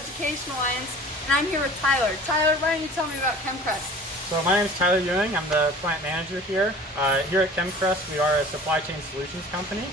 Education Alliance, and I'm here with Tyler. Tyler, why don't you tell me about Krest? So my name is Tyler Ewing. I'm the plant manager here. Here at Krest, we are a supply chain solutions company,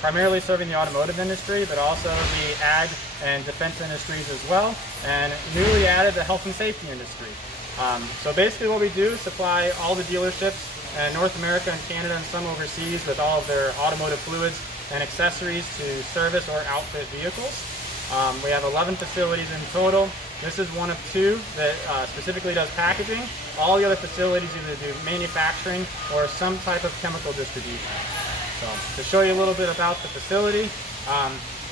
primarily serving the automotive industry, but also the ag and defense industries as well, and newly added the health and safety industry. So basically what we do is supply all the dealerships in North America and Canada and some overseas with all of their automotive fluids and accessories to service or outfit vehicles. We have 11 facilities in total. This is one of 2 that specifically does packaging. All the other facilities either do manufacturing or some type of chemical distribution. So to show you a little bit about the facility,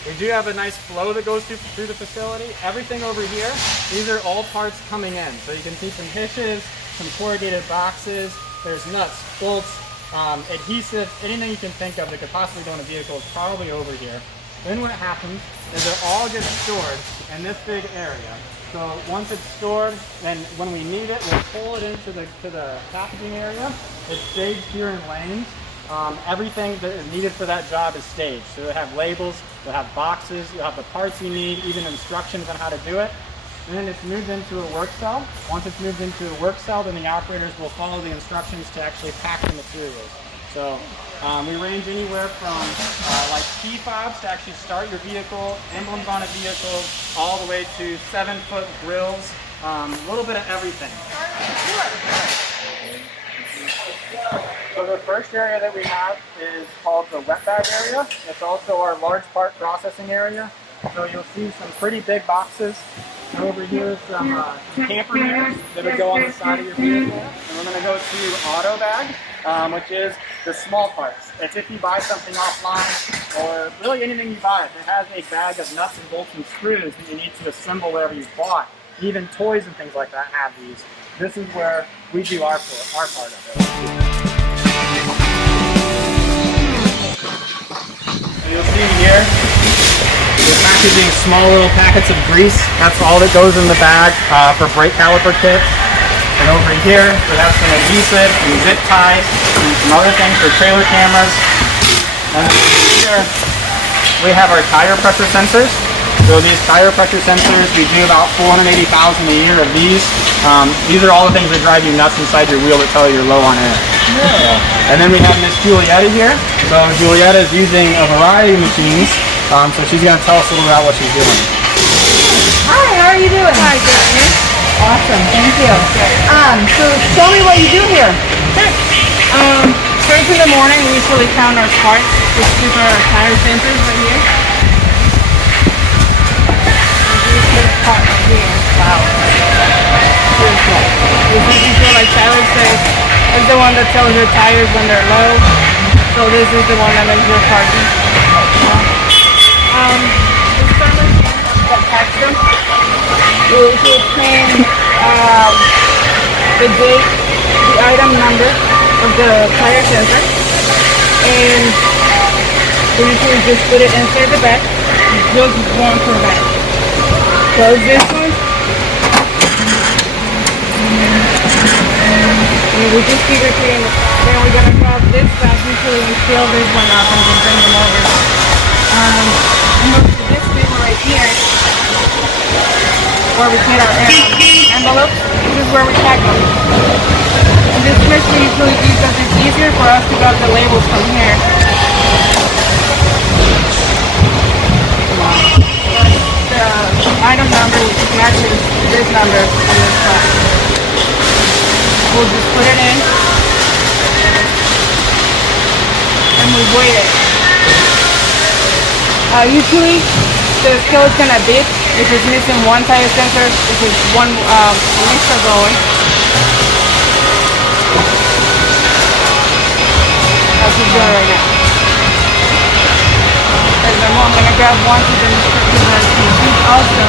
we do have a nice flow that goes through the facility. Everything over here, these are all parts coming in. So you can see some hitches, some corrugated boxes, there's nuts, bolts, adhesive, anything you can think of that could possibly go in a vehicle is probably over here. Then what happens is it all gets stored in this big area. So once it's stored, then when we need it, we'll pull it into the packaging area. It's staged here in lanes. Everything that is needed for that job is staged. So you'll have labels, you'll have boxes, you'll have the parts you need, even instructions on how to do it. And then it's moved into a work cell. Once it's moved into a work cell, then the operators will follow the instructions to actually pack the materials. So we range anywhere from like key fobs to actually start your vehicle, emblems on a vehicle, all the way to 7-foot grills, a little bit of everything. So the first area that we have is called the wet bag area. It's also our large part processing area. So you'll see some pretty big boxes. And over here is some camper units that would go on the side of your vehicle. And we're going to go to auto bag, which is the small parts. It's if you buy something offline or really anything you buy. If it has a bag of nuts and bolts and screws that you need to assemble whatever you've bought, even toys and things like that have these. This is where we do our part of it. So you'll see here, we're packaging small little packets of grease. That's all that goes in the bag for brake caliper kits. And over here, we have some adhesive and zip ties and some other things for trailer cameras. And here, we have our tire pressure sensors. So these tire pressure sensors, we do about 480,000 a year of these. These are all the things that drive you nuts inside your wheel that tell you you're low on air. Yeah. And then we have Miss Julietta here. So Julietta is using a variety of machines. So she's going to tell us a little about what she's doing. Hi, how are you doing? Hi, good. Awesome, thank you. So tell me what you do here. Sure. First in the morning, we usually count our parts, which is our tire sensors right here. This part right here. Wow. Pretty cool. This is like Tyler says, it's the one that tells your tires when they're low. So this is the one that makes your parking. We start right here, that packs them. We usually claim the date, the item number of the tire sensor, and we usually just put it inside the bag, just one per bag. Close this one, and we just keep repeating the process. Then we're going to grab this bag, usually we seal this one up and then bring them over. And look at this bin right here, where we put our envelopes. This is where we pack them. And this twist we usually do because it's easier for us to grab the labels from here. The item number, which is actually this number on this side. We'll just put it in and we weigh it. Usually the scale is going to beep if it's missing one tire sensor, if it's one mixer going. That's what we're doing right now. And then I'm going to grab one to the instructions also.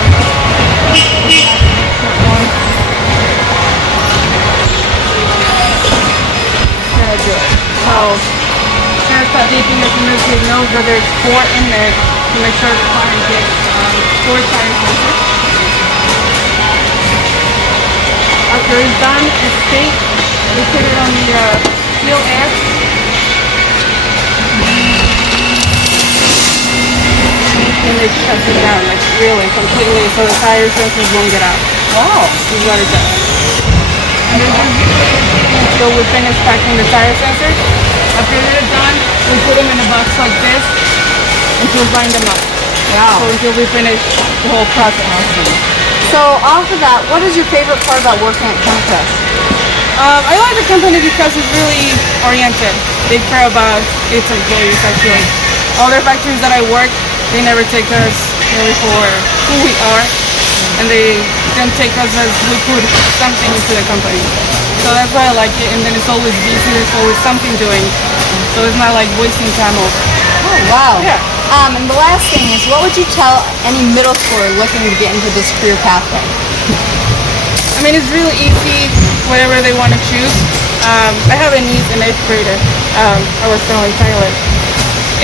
Gonna do it. So, gonna start beeping as soon as he knows that there's 4 in there to make sure the client gets 4 tire sensors. After it's done, it's safe. We put it on the seal air. And it shuts it down like really completely so the tire sensors won't get out. Wow. This is what it does. And then until we finish packing the tire sensors. After they're done, we put them in a box like this until we line them up. Wow. So until we finish the whole process. So off of that, what is your favorite part about working at Krest? I like the company because it's really oriented. They care about its employees actually. All their factories that I work, they never take us really for who we are. And they don't take us as we put something into the company. So that's why I like it. And then it's always busy, there's always something doing. So it's not like wasting time over. Oh, wow. Yeah. And the last thing is, what would you tell any middle schooler looking to get into this career pathway? I mean, it's really easy, whatever they want to choose. I have a niece, an 8th grader. I was telling Tyler.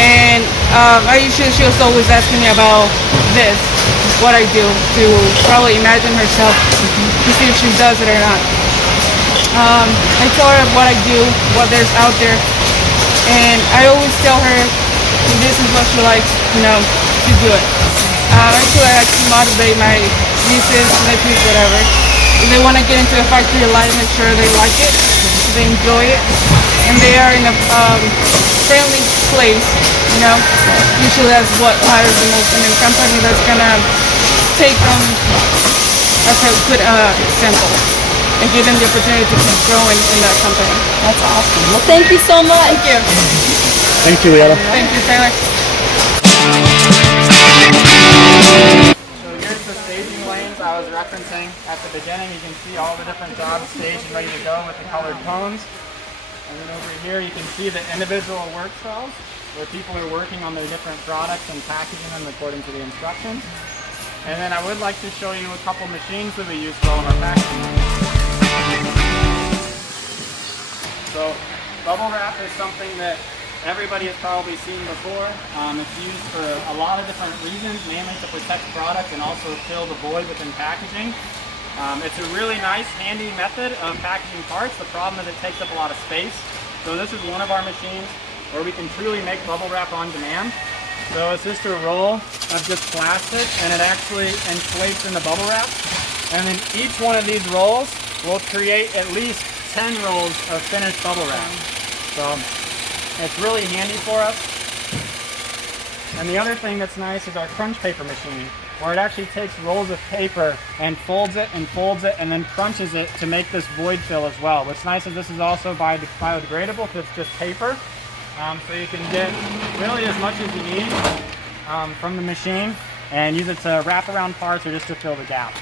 And she was always asking me about this, what I do, to probably imagine herself to see if she does it or not. I tell her what I do, what there's out there, and I always tell her this is what she likes, to do it. Actually, I like to motivate my nieces, nephews, whatever. If they want to get into a factory life, make sure they like it, they enjoy it, and they are in a friendly place, Usually that's what matters the most in a company that's gonna take them as a good example and give them the opportunity to keep growing in that company. That's awesome. Well, thank you so much. Thank you. Thank you, Liana. Thank you, Taylor. So here's the staging lanes I was referencing at the beginning. You can see all the different jobs staged and ready to go with the colored cones. And then over here you can see the individual work cells where people are working on their different products and packaging them according to the instructions. And then I would like to show you a couple machines that we use for all of our packaging. So bubble wrap is something that everybody has probably seen before. It's used for a lot of different reasons, mainly to protect product and also fill the void within packaging. It's a really nice, handy method of packaging parts. The problem is it takes up a lot of space. So this is one of our machines where we can truly make bubble wrap on demand. So it's just a roll of just plastic and it actually inflates in the bubble wrap. And then each one of these rolls will create at least 10 rolls of finished bubble wrap. So it's really handy for us. And the other thing that's nice is our crunch paper machine, where it actually takes rolls of paper and folds it and then crunches it to make this void fill as well. What's nice is this is also biodegradable because it's just paper. So you can get really as much as you need from the machine and use it to wrap around parts or just to fill the gap.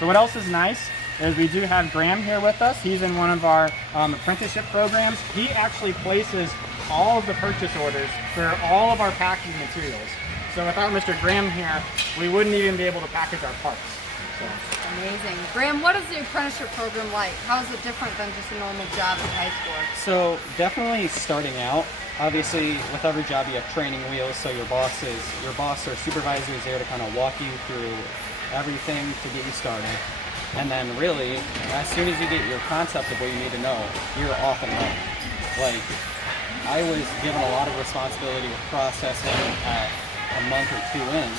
So what else is nice is we do have Graham here with us. He's in one of our apprenticeship programs. He actually places all of the purchase orders for all of our packaging materials. So without Mr. Graham here, we wouldn't even be able to package our parts. So. Amazing. Graham, what is the apprenticeship program like? How is it different than just a normal job in high school? So definitely starting out, obviously with every job you have training wheels, so your boss or supervisor is there to kind of walk you through everything to get you started. And then really, as soon as you get your concept of what you need to know, you're off and running. Like, I was given a lot of responsibility with processing at a month or two in,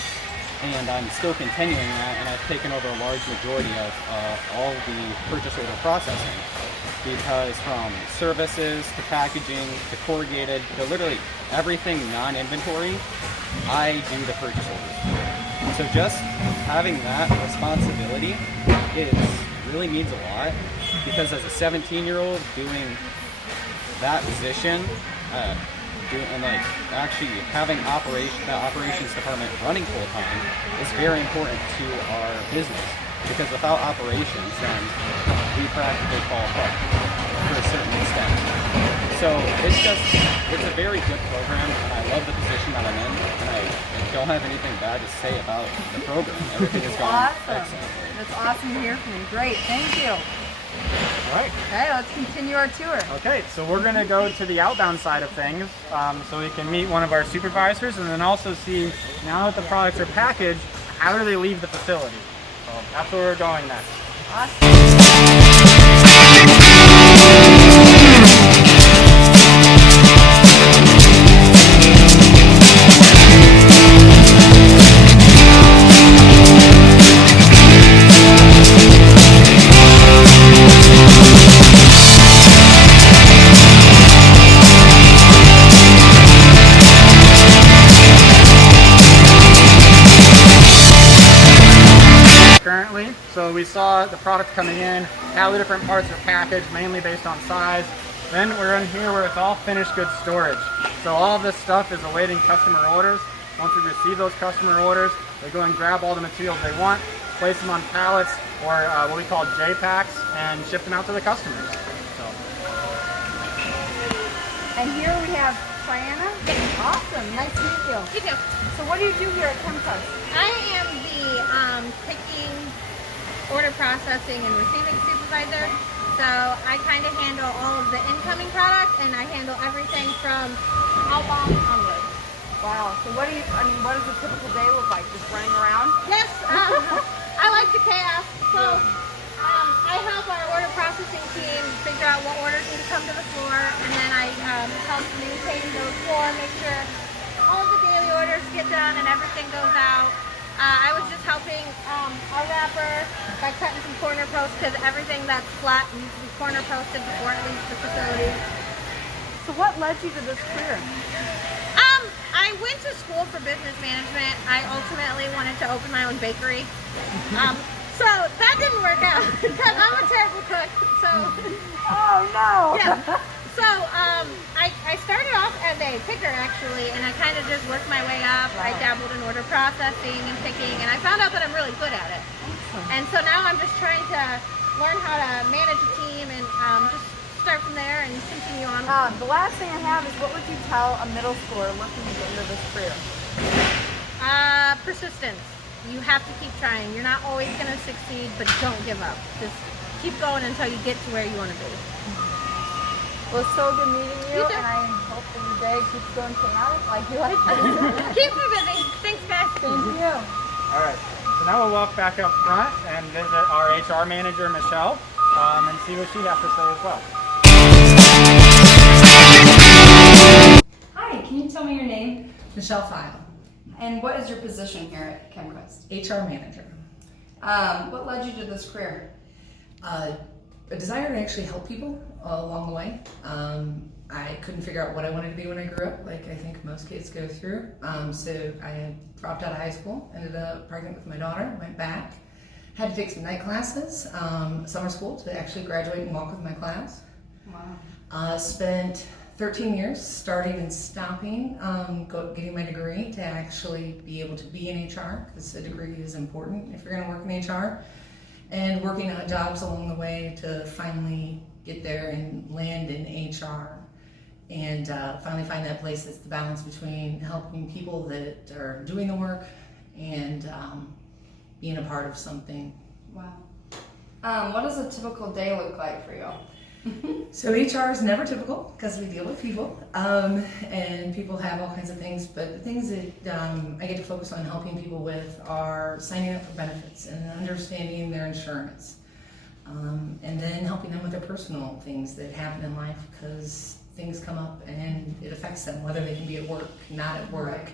and I'm still continuing that, and I've taken over a large majority of all the purchase order processing, because from services to packaging to corrugated to literally everything non-inventory, I do the purchase orders. So just having that responsibility really means a lot, because as a 17-year-old doing that position, and like actually having the operations department running full time is very important to our business, because without operations then we practically fall apart to a certain extent. So it's a very good program, and I love the position that I'm in, and I don't have anything bad to say about the program. Everything has gone excellent. That's awesome to hear from you. Great, thank you. All right. Okay, let's continue our tour. Okay, so we're going to go to the outbound side of things, so we can meet one of our supervisors and then also see, now that the products are packaged, how do they leave the facility? So that's where we're going next. Awesome. the products coming in, how the different parts are packaged, mainly based on size. Then we're in here where it's all finished goods storage. So all of this stuff is awaiting customer orders. Once we receive those customer orders, they go and grab all the materials they want, place them on pallets or what we call J-packs, and ship them out to the customers. So. And here we have Diana. Awesome. Nice to meet you. You too. So what do you do here at Krest? I am the picking, order processing, and receiving supervisor. So I kind of handle all of the incoming product, and I handle everything from outbound onwards. Wow. So what does a typical day look like? Just running around? Yes, I like the chaos. So I help our order processing team figure out what orders need to come to the floor, and then I help maintain the floor, make sure all of the daily orders get done and everything goes out. I was just helping our wrapper by cutting some corner posts because everything that's flat needs to be corner posted before it leaves the facility. So what led you to this career? I went to school for business management. I ultimately wanted to open my own bakery. So that didn't work out because I'm a terrible cook. So Oh no! yeah. So I started off as a picker actually, and I kind of just worked my way up. I dabbled in order processing and picking, and I found out that I'm really good at it. And so now I'm just trying to learn how to manage a team and just start from there and continue on. The last thing I have is what would you tell a middle schooler looking to get into this career? Persistence. You have to keep trying. You're not always going to succeed, but don't give up. Just keep going until you get to where you want to be. Well, it's so good meeting you, You too. and I hope that your day keeps going chaotic like you like it. Keep me busy. Thanks, guys. Thank you. All right, so now we'll walk back up front and visit our HR manager, Michelle, and see what she has to say as well. Hi, can you tell me your name? Michelle File, And what is your position here at Krest? HR manager. What led you to this career? A desire to actually help people along the way. I couldn't figure out what I wanted to be when I grew up, like I think most kids go through. So I had dropped out of high school, ended up pregnant with my daughter, went back, had to take some night classes, summer school to actually graduate and walk with my class. Wow. Spent 13 years starting and stopping, getting my degree to actually be able to be in HR, because a degree is important if you're going to work in HR, and working on jobs along the way to finally get there and land in HR, and finally find that place that's the balance between helping people that are doing the work and being a part of something. Wow. What does a typical day look like for you? So HR is never typical because we deal with people, and people have all kinds of things, but the things that I get to focus on helping people with are signing up for benefits and understanding their insurance, and then helping them with their personal things that happen in life, because things come up and it affects them, whether they can be at work, not at work,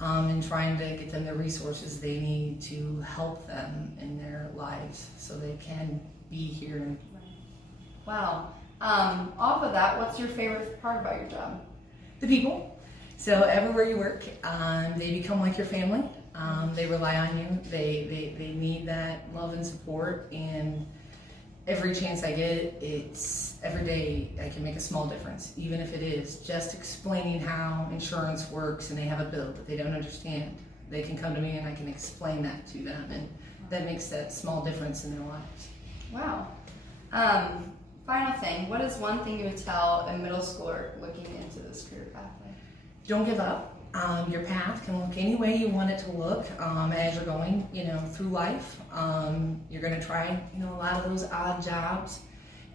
and trying to get them the resources they need to help them in their lives so they can be here. Wow. Off of that, what's your favorite part about your job? The people. So everywhere you work, they become like your family. They rely on you. They need that love and support. And every chance I get, it's every day I can make a small difference, even if it is just explaining how insurance works and they have a bill that they don't understand. They can come to me and I can explain that to them, and that makes that small difference in their lives. Wow. Final thing, what is one thing you would tell a middle schooler looking into this career pathway? Don't give up. Your path can look any way you want it to look as you're going, through life. You're going to try, a lot of those odd jobs,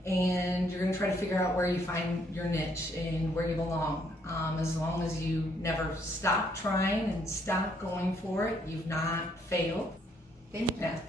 and you're going to try to figure out where you find your niche and where you belong. As long as you never stop trying and stop going for it, you've not failed. Thank you. Yeah.